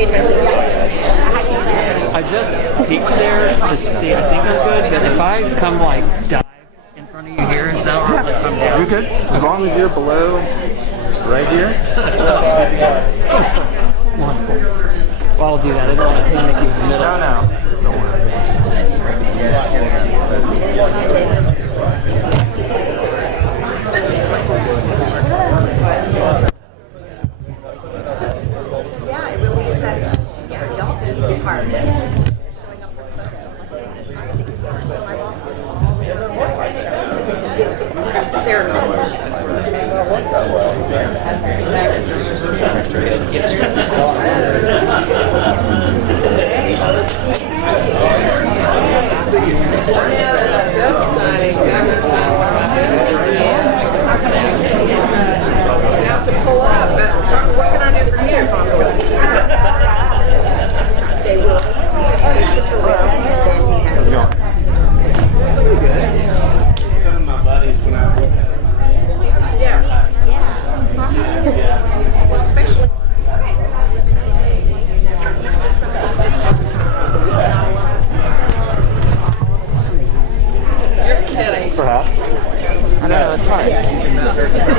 I just peeked there to see. I think I'm good, but if I come like dive in front of you here, is that all right? Like, come down? You're good. As long as you're below, right here. Well, I'll do that. I don't want to make you in the middle. No. Don't worry. Yeah, it really is that. Yeah, the easy part.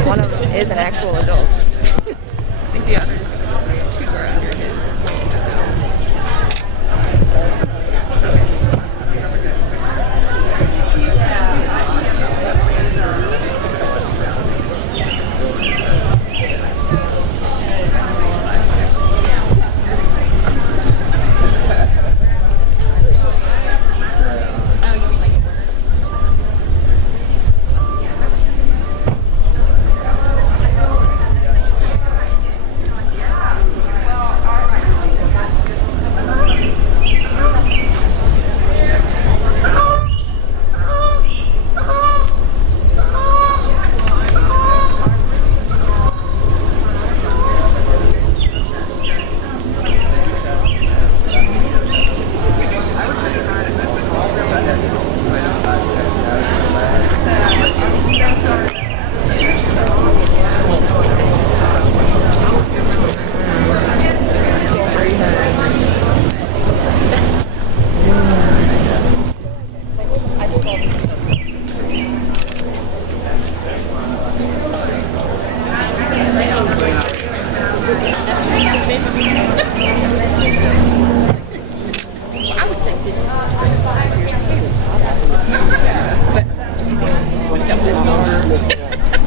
One of them is an actual adult. I think the others two are under his.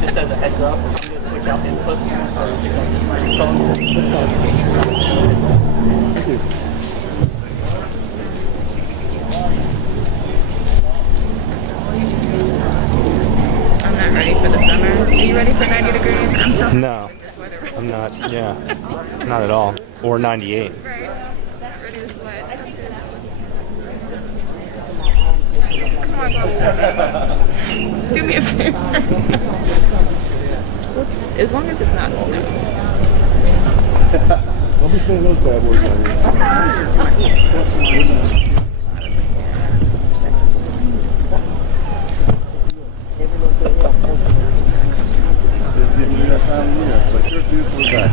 Just as a heads up, I'm going to switch out inputs. I'm not ready for the summer. Are you ready for 90 degrees? I'm so No, I'm not. Yeah, not at all. Or 98. Right. Ready to sweat. Come on, go. Do me a favor. As long as it's not snow. Don't be saying those bad words on Just giving you that time of year, but you're due for that.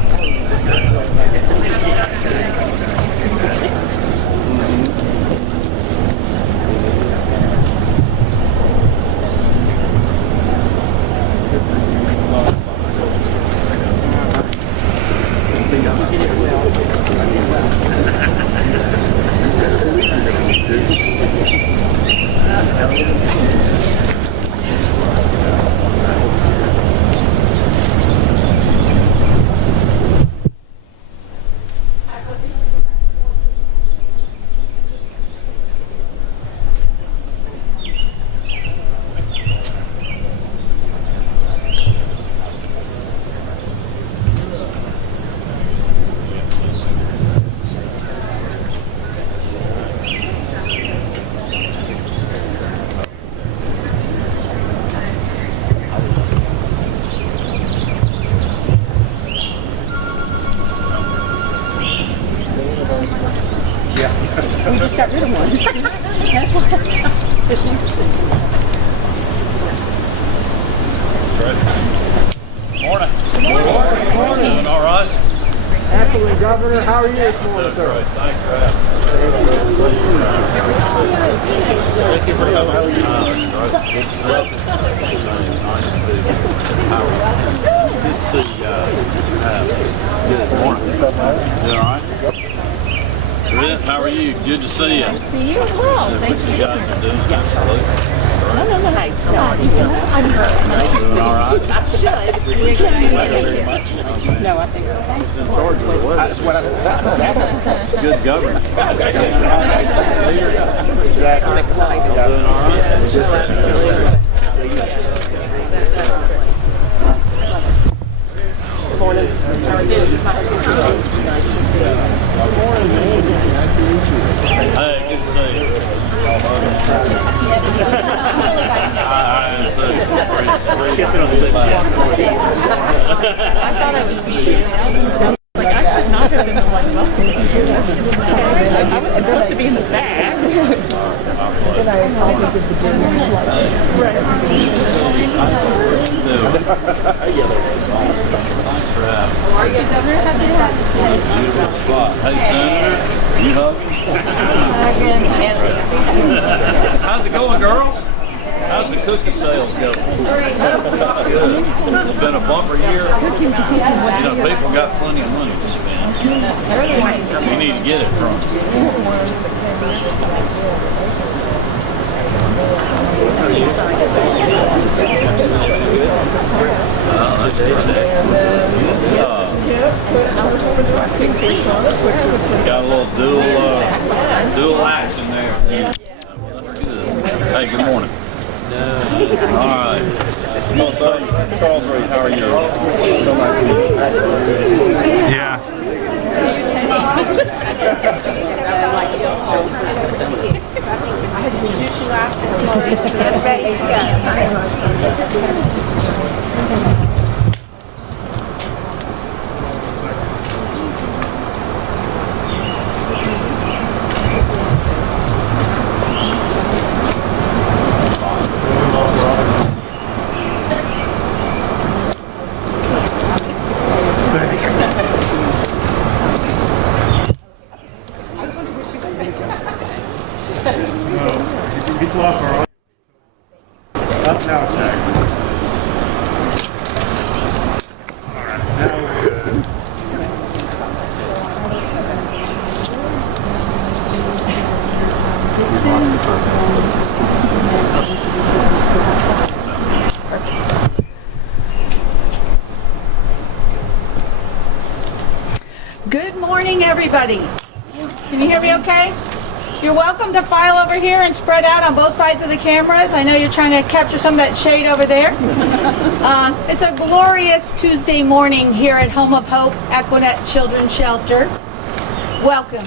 We just got rid of one. That's why it's interesting. Morning. Morning. Doing all right? That's Gentlemen, Governor, how are you this morning, sir? Thanks for having Thank you for coming. How are you? Good to see you. Good morning. You all right? Clint, how are you? Good to see you. See you as well. What you guys are doing? Absolutely. No. I'm hurt. Doing all right? No, I think Good government. Exactly. I'm excited. Doing all right? Hey, good to see you. I am too. Kissing on the lips. I thought I was speaking. Like, I should not have been the one welcoming. I was supposed to be in the back. Thanks for having me. Beautiful spot. Hey, Senator, you hugging? How's it going, girls? How's the cookie sales going? That's good. It's been a bumper year. You know, people got plenty of money to spend. You need to get it from them. That's great. Got a little dual action there. That's good. Hey, good morning. All right. Charles Reed, how are you? So nice to meet you. Yeah. Ready to go. Be closer, all right? Up now, check. All right, now we're good. Good morning, everybody. Can you hear me okay? You're welcome to file over here and spread out on both sides of the cameras. I know you're trying to capture some of that shade over there. It's a glorious Tuesday morning here at Home of Hope Equinet Children's Shelter. Welcome.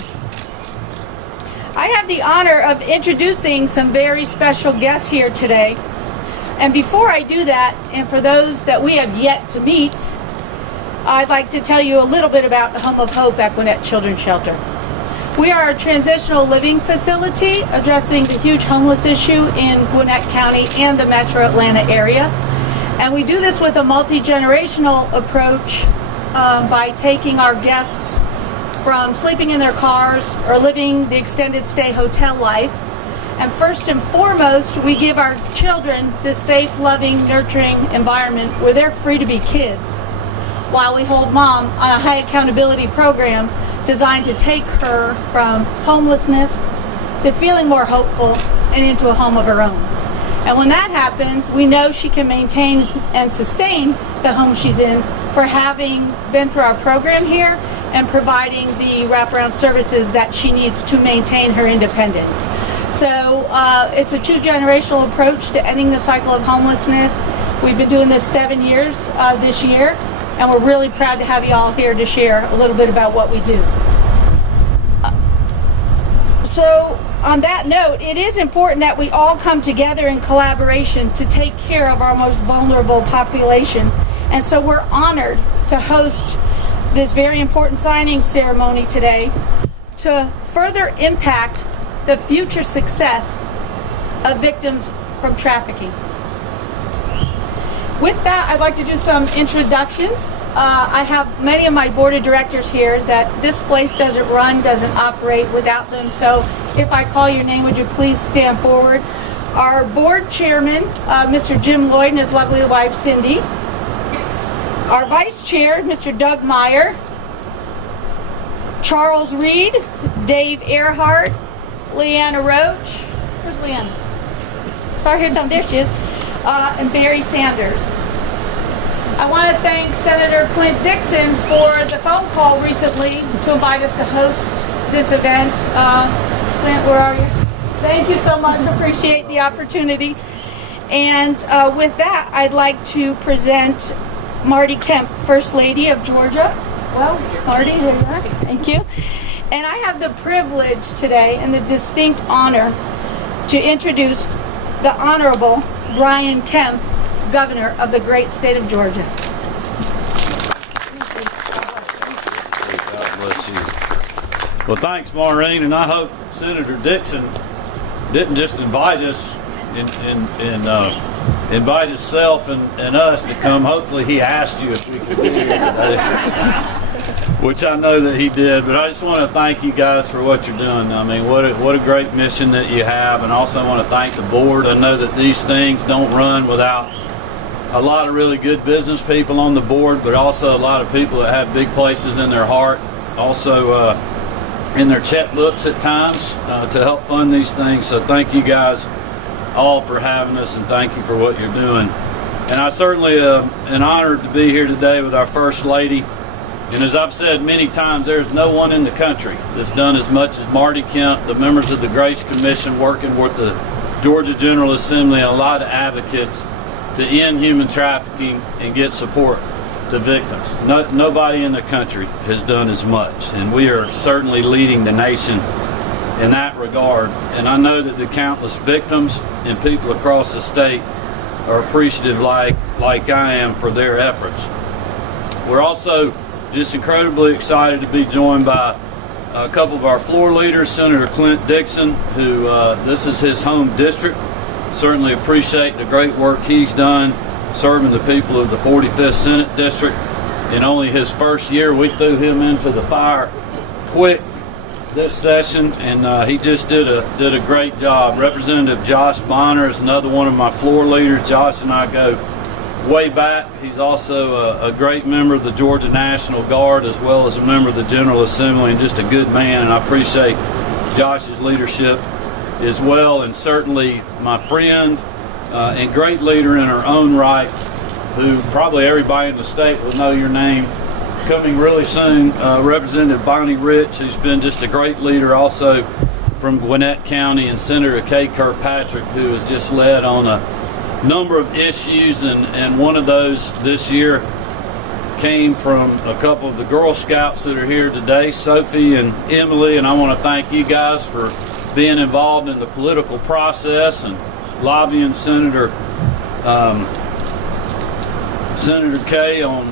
I have the honor of introducing some very special guests here today. And before I do that, and for those that we have yet to meet, I'd like to tell you a little bit about the Home of Hope Equinet Children's Shelter. We are a transitional living facility addressing the huge homeless issue in Gwinnett County and the metro Atlanta area. And we do this with a multi-generational approach by taking our guests from sleeping in their cars or living the extended stay hotel life. And first and foremost, we give our children this safe, loving, nurturing environment where they're free to be kids, while we hold mom on a high accountability program designed to take her from homelessness to feeling more hopeful and into a home of her own. And when that happens, we know she can maintain and sustain the home she's in for having been through our program here and providing the wraparound services that she needs to maintain her independence. So it's a two-generational approach to ending the cycle of homelessness. We've been doing this 7 years this year, and we're really proud to have you all here to share a little bit about what we do. So on that note, it is important that we all come together in collaboration to take care of our most vulnerable population. And so we're honored to host this very important signing ceremony today to further impact the future success of victims from trafficking. With that, I'd like to do some introductions. I have many of my board of directors here that this place doesn't run, doesn't operate without them. So if I call your name, would you please stand forward? Our board chairman, Mr. Jim Lloyd, and his lovely wife, Cindy. Our vice chair, Mr. Doug Meyer. Charles Reed, Dave Earhart, Leanna Roach. Where's Leanna? Sorry, here's some. There she is. And Barry Sanders. I want to thank Senator Clint Dixon for the phone call recently to invite us to host this event. Clint, where are you? Thank you so much. Appreciate the opportunity. And with that, I'd like to present Marty Kemp, First Lady of Georgia. Well, Marty, there you are. Thank you. And I have the privilege today and the distinct honor to introduce the Honorable Brian Kemp, Governor of the great state of Georgia. God bless you. Well, thanks, Maureen, and I hope Senator Dixon didn't just invite us and invite himself and us to come. Hopefully he asked you if we could be here today, which I know that he did. But I just want to thank you guys for what you're doing. I mean, what a great mission that you have, and also I want to thank the board. I know that these things don't run without a lot of really good business people on the board, but also a lot of people that have big places in their heart, also in their checkbooks at times to help fund these things. So thank you guys all for having us, and thank you for what you're doing. And I certainly am honored to be here today with our First Lady. And as I've said many times, there's no one in the country that's done as much as Marty Kemp, the members of the Grace Commission working with the Georgia General Assembly, and a lot of advocates to end human trafficking and get support to victims. Nobody in the country has done as much, and we are certainly leading the nation in that regard. And I know that the countless victims and people across the state are appreciative like I am for their efforts. We're also just incredibly excited to be joined by a couple of our floor leaders, Senator Clint Dixon, who this is his home district. Certainly appreciate the great work he's done serving the people of the 45th Senate District. In only his first year, we threw him into the fire quick this session, and he just did a great job. Representative Josh Bonner is another one of my floor leaders. Josh and I go way back. He's also a great member of the Georgia National Guard, as well as a member of the General Assembly, and just a good man, and I appreciate Josh's leadership as well. And certainly my friend and great leader in her own right, who probably everybody in the state will know your name, coming really soon, Representative Bonnie Rich, who's been just a great leader also from Gwinnett County, and Senator Kay Kirkpatrick, who has just led on a number of issues, and one of those this year came from a couple of the Girl Scouts that are here today, Sophie and Emily, and I want to thank you guys for being involved in the political process and lobbying Senator Kay on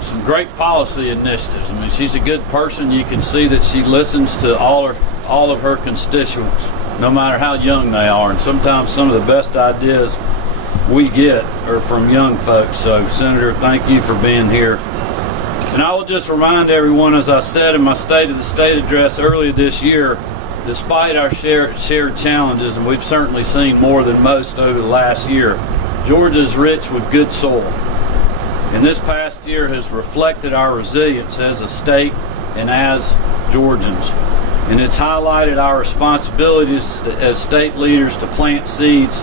some great policy initiatives. I mean, she's a good person. You can see that she listens to all of her constituents, no matter how young they are. And sometimes some of the best ideas we get are from young folks. So, Senator, thank you for being here. And I will just remind everyone, as I said in my State of the State address earlier this year, despite our shared challenges, and we've certainly seen more than most over the last year, Georgia is rich with good soil. And this past year has reflected our resilience as a state and as Georgians. And it's highlighted our responsibilities as state leaders to plant seeds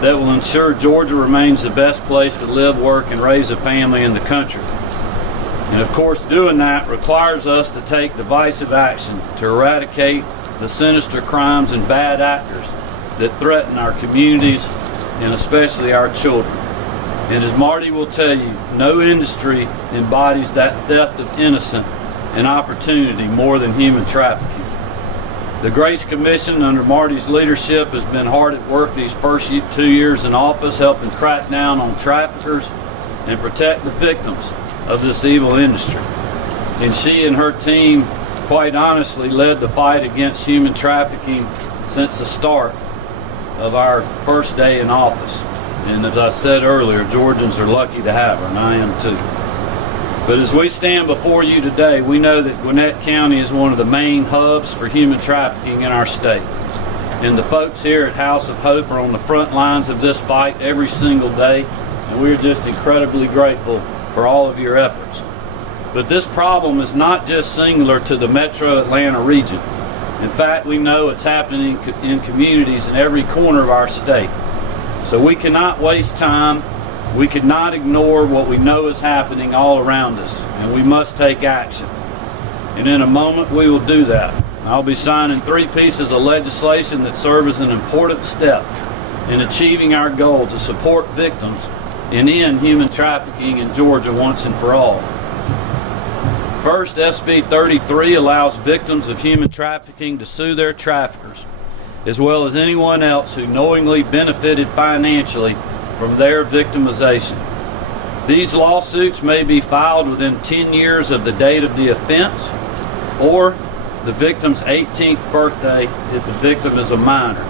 that will ensure Georgia remains the best place to live, work, and raise a family in the country. And of course, doing that requires us to take divisive action to eradicate the sinister crimes and bad actors that threaten our communities and especially our children. And as Marty will tell you, no industry embodies that theft of innocence and opportunity more than human trafficking. The Grace Commission under Marty's leadership has been hard at work these first 2 years in office, helping crack down on traffickers and protect the victims of this evil industry. And she and her team, quite honestly, led the fight against human trafficking since the start of our first day in office. And as I said earlier, Georgians are lucky to have her, and I am too. But as we stand before you today, we know that Gwinnett County is one of the main hubs for human trafficking in our state. And the folks here at House of Hope are on the front lines of this fight every single day, and we're just incredibly grateful for all of your efforts. But this problem is not just singular to the metro Atlanta region. In fact, we know it's happening in communities in every corner of our state. So we cannot waste time. We cannot ignore what we know is happening all around us, and we must take action. And in a moment, we will do that. I'll be signing 3 pieces of legislation that serve as an important step in achieving our goal to support victims and end human trafficking in Georgia once and for all. First, SB 33 allows victims of human trafficking to sue their traffickers, as well as anyone else who knowingly benefited financially from their victimization. These lawsuits may be filed within 10 years of the date of the offense or the victim's 18th birthday if the victim is a minor.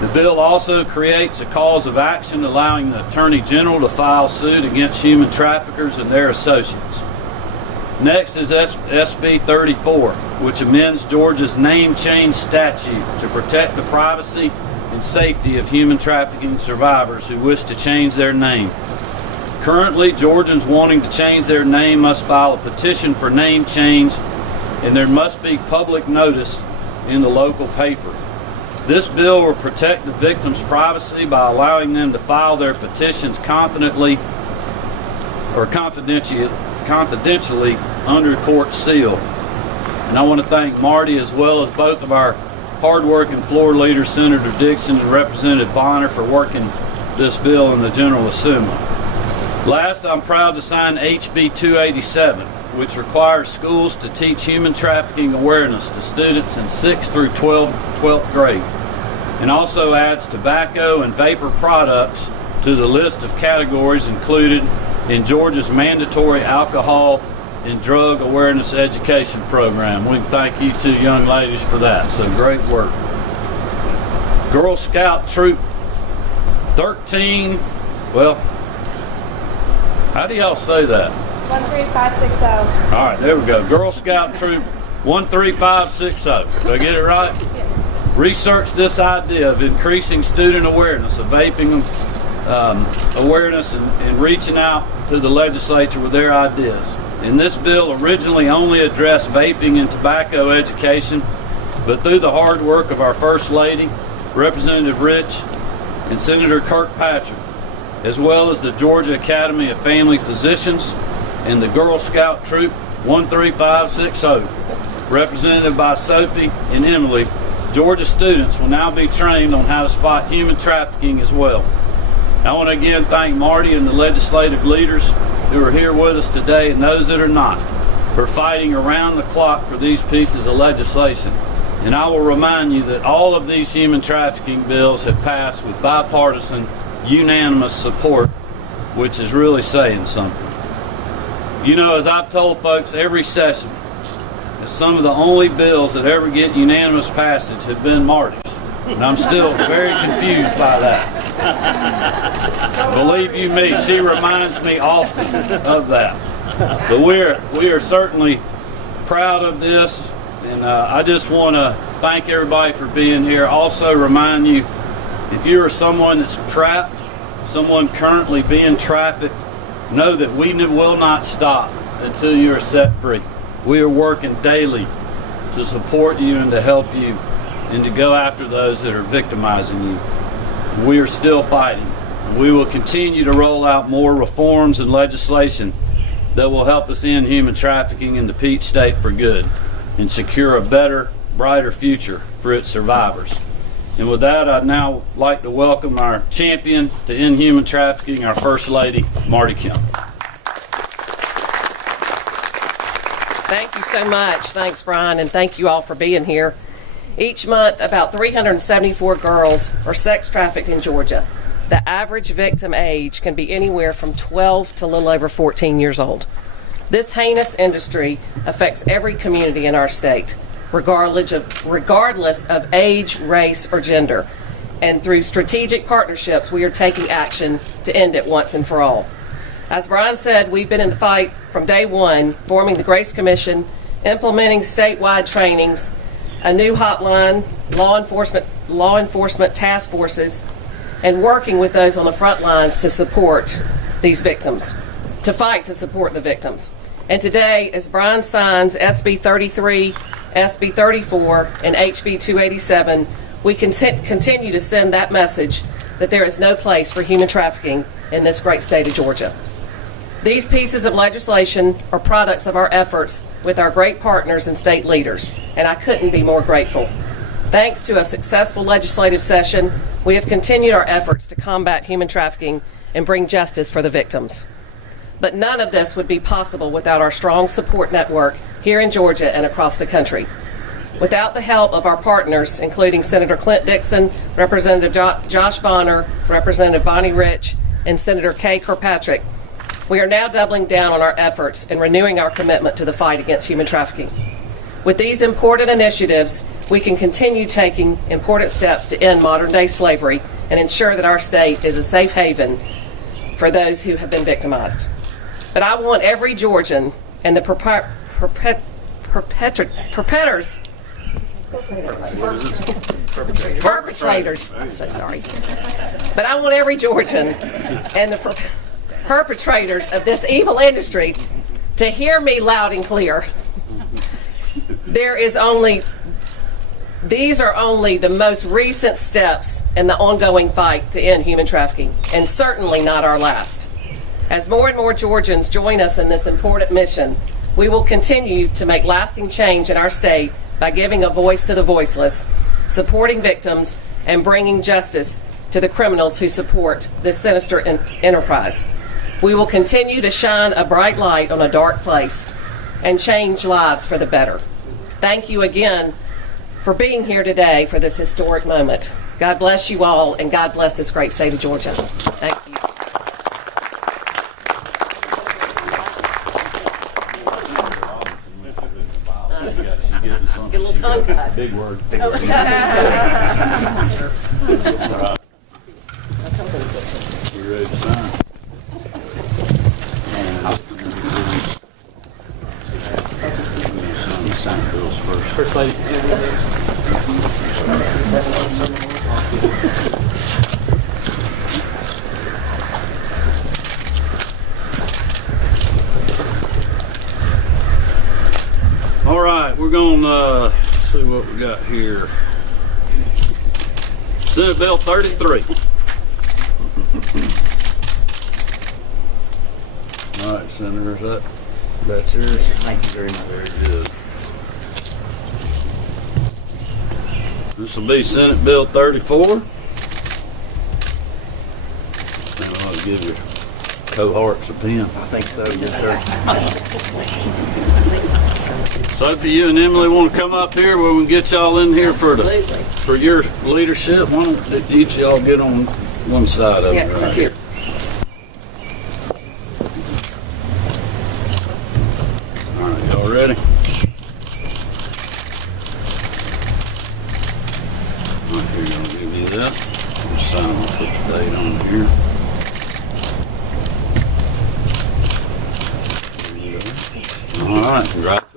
The bill also creates a cause of action allowing the Attorney General to file suit against human traffickers and their associates. Next is SB 34, which amends Georgia's name change statute to protect the privacy and safety of human trafficking survivors who wish to change their name. Currently, Georgians wanting to change their name must file a petition for name change, and there must be public notice in the local paper. This bill will protect the victim's privacy by allowing them to file their petitions confidentially under court seal. And I want to thank Marty as well as both of our hard-working floor leaders, Senator Dixon and Representative Bonner, for working this bill in the General Assembly. Last, I'm proud to sign HB 287, which requires schools to teach human trafficking awareness to students in 6th through 12th grade, and also adds tobacco and vapor products to the list of categories included in Georgia's mandatory alcohol and drug awareness education program. We thank you 2 young ladies for that, so great work. Girl Scout Troop 13, well, how do y'all say that? 13560. All right, there we go. Girl Scout Troop 13560. Did I get it right? Research this idea of increasing student awareness of vaping awareness and reaching out to the legislature with their ideas. And this bill originally only addressed vaping and tobacco education, but through the hard work of our First Lady, Representative Rich, and Senator Kirkpatrick, as well as the Georgia Academy of Family Physicians and the Girl Scout Troop 13560, represented by Sophie and Emily, Georgia students will now be trained on how to spot human trafficking as well. I want to again thank Marty and the legislative leaders who are here with us today, and those that are not, for fighting around the clock for these pieces of legislation. And I will remind you that all of these human trafficking bills have passed with bipartisan, unanimous support, which is really saying something. You know, as I've told folks every session, that some of the only bills that ever get unanimous passage have been Marty's. And I'm still very confused by that. Believe you me, she reminds me often of that. But we are certainly proud of this, and I just want to thank everybody for being here. Also remind you, if you are someone that's trapped, someone currently being trafficked, know that we will not stop until you are set free. We are working daily to support you and to help you and to go after those that are victimizing you. We are still fighting. We will continue to roll out more reforms and legislation that will help us end human trafficking in the Peach State for good and secure a better, brighter future for its survivors. And with that, I'd now like to welcome our champion to end human trafficking, our First Lady, Marty Kim. Thank you so much. Thanks, Brian, and thank you all for being here. Each month, about 374 girls are sex trafficked in Georgia. The average victim age can be anywhere from 12 to a little over 14 years old. This heinous industry affects every community in our state, regardless of age, race, or gender. And through strategic partnerships, we are taking action to end it once and for all. As Brian said, we've been in the fight from day one, forming the Grace Commission, implementing statewide trainings, a new hotline, law enforcement task forces, and working with those on the front lines to support these victims, to fight to support the victims. And today, as Brian signs SB 33, SB 34, and HB 287, we continue to send that message that there is no place for human trafficking in this great state of Georgia. These pieces of legislation are products of our efforts with our great partners and state leaders, and I couldn't be more grateful. Thanks to a successful legislative session, we have continued our efforts to combat human trafficking and bring justice for the victims. But none of this would be possible without our strong support network here in Georgia and across the country. Without the help of our partners, including Senator Clint Dixon, Representative Josh Bonner, Representative Bonnie Rich, and Senator Kay Kirkpatrick, we are now doubling down on our efforts and renewing our commitment to the fight against human trafficking. With these important initiatives, we can continue taking important steps to end modern-day slavery and ensure that our state is a safe haven for those who have been victimized. But I want every Georgian and the perpetrators, I'm so sorry. But I want every Georgian and the perpetrators of this evil industry to hear me loud and clear. These are only the most recent steps in the ongoing fight to end human trafficking, and certainly not our last. As more and more Georgians join us in this important mission, we will continue to make lasting change in our state by giving a voice to the voiceless, supporting victims, and bringing justice to the criminals who support this sinister enterprise. We will continue to shine a bright light on a dark place and change lives for the better. Thank you again for being here today for this historic moment. God bless you all, and God bless this great state of Georgia. Thank you. Get a little tongue tied. Big word. You ready to sign? Sign bills first. First lady. All right, we're going to see what we got here. Senate Bill 33. All right, Senator, that's yours. Thank you very much. Very good. This will be Senate Bill 34. And I'll give your cohorts a pen. I think so, yes, sir. Sophie, you and Emily want to come up here where we can get y'all in here for your leadership? Why don't each of y'all get on one side of it? Yeah, come up here. All right, y'all ready? All right, here, I'll give you that. I'll sign and put the date on here. There you go. All right, congratulations.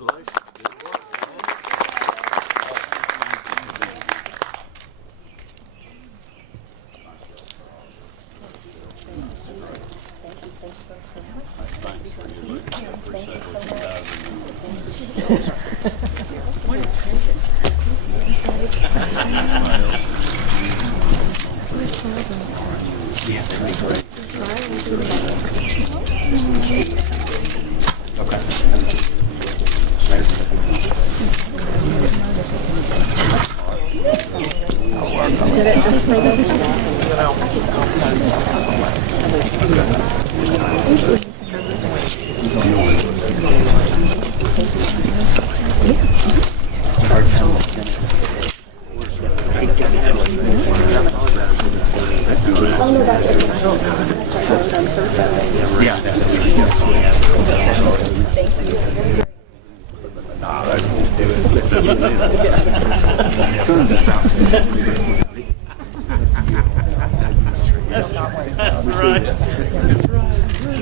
Did it just for those?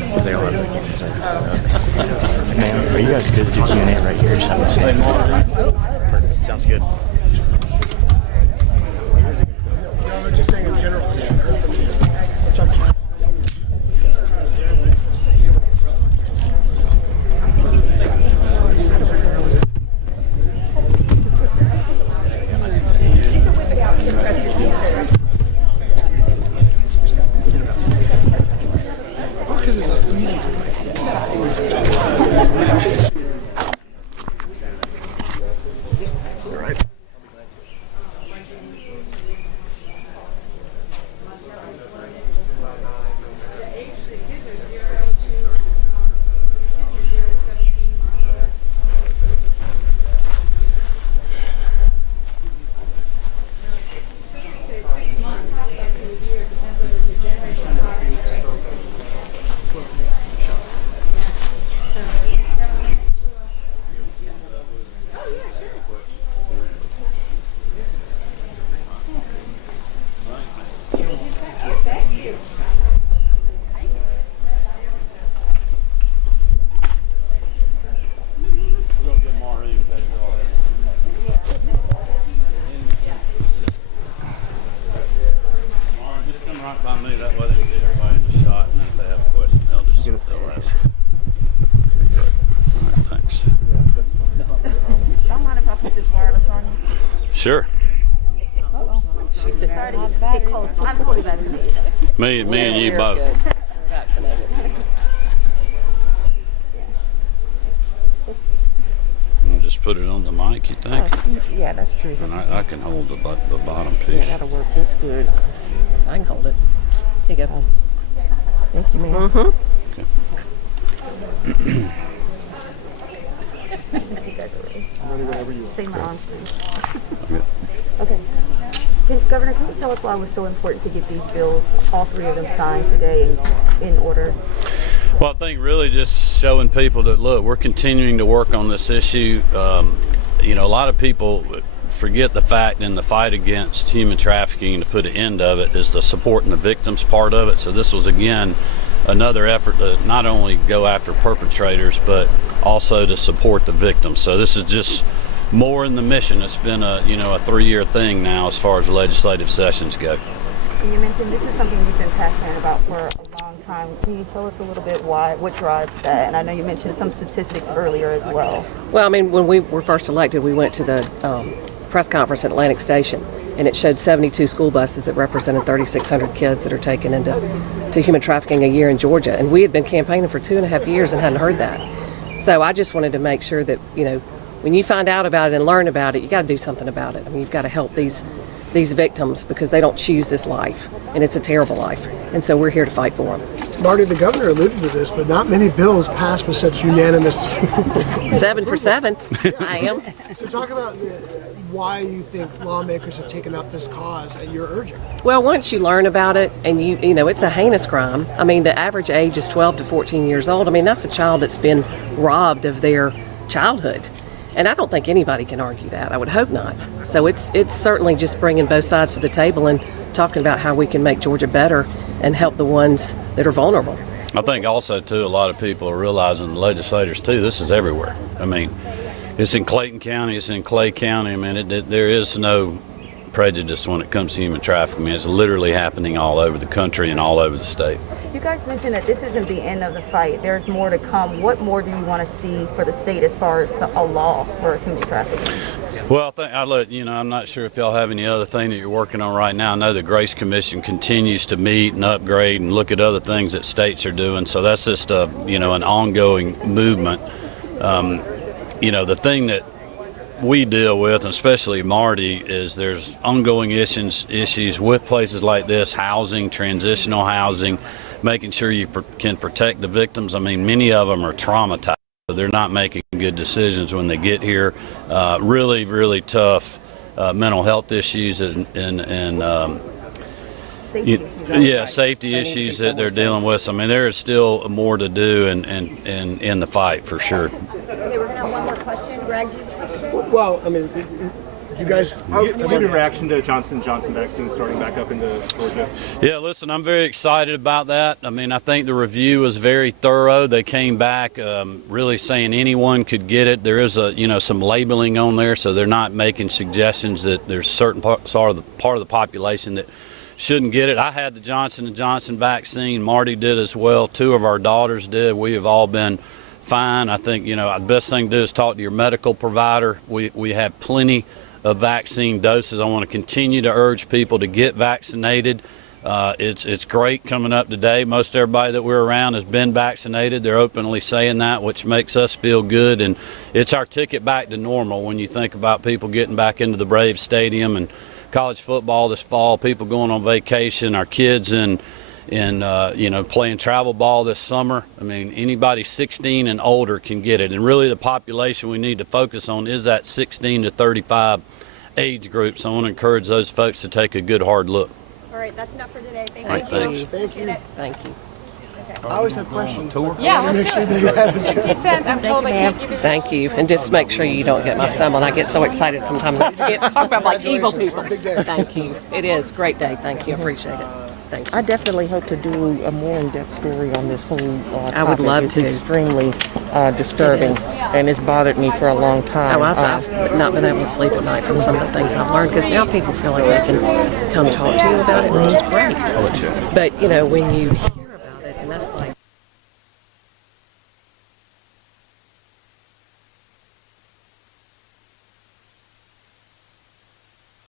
Because they all guys good to do Q&A right here? Just have them stand. Perfect. Sounds good. Just saying in general. Because it's like easy to Right by me, that way they can get everybody in the shot, and if they have a question, they'll ask you. Okay, great. All right, thanks. Don't mind if I put this wireless on you? Sure. She said, I'm fully vaccinated. Me and you both. Vaccinated. You just put it on the mic, you think? Yeah, that's true. And I can hold the bottom piece. Yeah, that'll work. That's good. I can hold it. Here you go. Thank you, ma'am. Okay. Say my arms, please. Okay. Okay. Governor, can you tell us why it was so important to get these bills, all three of them, signed today in order? Well, I think really just showing people that, look, we're continuing to work on this issue. You know, a lot of people forget the fact in the fight against human trafficking, to put an end of it, is the supporting the victims part of it. So this was, again, another effort to not only go after perpetrators, but also to support the victims. So this is just more in the mission. It's been a 3-year thing now as far as legislative sessions go. And you mentioned this is something you've been passionate about for a long time. Can you tell us a little bit what drives that? And I know you mentioned some statistics earlier as well. Well, I mean, when we were first elected, we went to the press conference at Atlantic Station, and it showed 72 school buses that represented 3,600 kids that are taken into human trafficking a year in Georgia. And we had been campaigning for 2.5 years and hadn't heard that. So I just wanted to make sure that, when you find out about it and learn about it, you got to do something about it. I mean, you've got to help these victims because they don't choose this life, and it's a terrible life. And so we're here to fight for them. Marty, the governor alluded to this, but not many bills pass with such unanimous. 7 for 7. I am. So talk about why you think lawmakers have taken up this cause at your urging. Well, once you learn about it, and you know it's a heinous crime. I mean, the average age is 12 to 14 years old. I mean, that's a child that's been robbed of their childhood. And I don't think anybody can argue that. I would hope not. So it's certainly just bringing both sides to the table and talking about how we can make Georgia better and help the ones that are vulnerable. I think also, too, a lot of people are realizing, the legislators, too, this is everywhere. I mean, it's in Clayton County, it's in Clay County. I mean, there is no prejudice when it comes to human trafficking. I mean, it's literally happening all over the country and all over the state. You guys mentioned that this isn't the end of the fight. There's more to come. What more do you want to see for the state as far as a law for human trafficking? Well, I'm not sure if y'all have any other thing that you're working on right now. I know the Grace Commission continues to meet and upgrade and look at other things that states are doing. So that's just an ongoing movement. The thing that we deal with, and especially Marty, is there's ongoing issues with places like this, housing, transitional housing, making sure you can protect the victims. I mean, many of them are traumatized. They're not making good decisions when they get here. Really, really tough mental health issues and safety issues that they're dealing with. I mean, there is still more to do in the fight for sure. Okay, we're gonna have one more question. Greg, do you have a question? Well, I mean, You guys, Give me a reaction to Johnson & Johnson vaccine starting back up into Georgia. Yeah, listen, I'm very excited about that. I mean, I think the review was very thorough. They came back really saying anyone could get it. There is some labeling on there, so they're not making suggestions that there's certain part of the population that shouldn't get it. I had the Johnson & Johnson vaccine. Marty did as well. 2 of our daughters did. We have all been fine. I think, the best thing to do is talk to your medical provider. We have plenty of vaccine doses. I want to continue to urge people to get vaccinated. It's great coming up today. Most everybody that we're around has been vaccinated. They're openly saying that, which makes us feel good. And it's our ticket back to normal when you think about people getting back into the Braves Stadium and college football this fall, people going on vacation, our kids in playing travel ball this summer. I mean, anybody 16 and older can get it. And really the population we need to focus on is that 16 to 35 age group. So I want to encourage those folks to take a good hard look. All right, that's enough for today. Thank Thank you. thank you. Thank you. I always have questions. Yeah, Make let's sure do that you it. have it. 50 cent, I'm told I can't give you. Thank you. And just make sure you don't get my stomach. I get so excited sometimes I can't talk about like evil people. Big day. Thank you. It is a great day. Thank you. I appreciate it. Thank you. I definitely hope to do a more in-depth story on this whole topic. I would love it's to. extremely disturbing, It is. and it's bothered me for a long time. Oh, I've not been able to sleep at night from some of the things I've learned because now people feel like they can come talk to you about it, which is great. But, when you